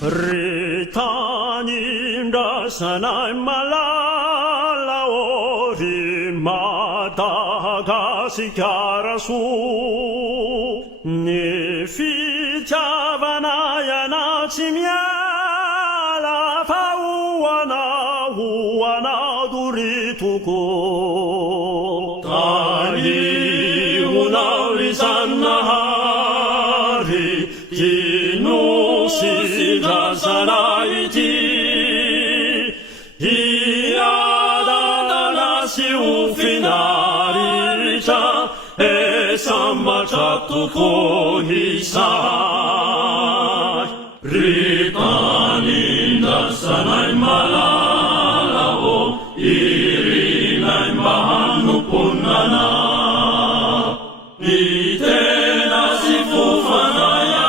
Ritanin rasanay malala orin matagasi karasu ni fichavana yana chimiala huana durituko tali unaurizanahari Kinusi jasanaiti Iadadalasi ufinaricha Esamachatuko hisai Ritanin dasanay malalao Irinay mahanupunana Itena si fufanaya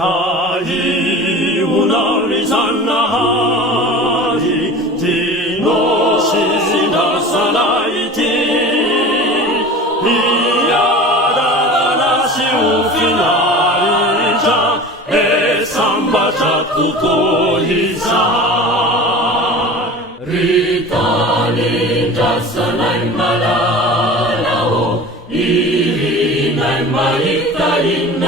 Tahi unaurizanahari Tinosi dasanaiti Iadadalasi ufinaricha Esambachatuko hisai Ritanin dasanay malalao Irinay maliktayin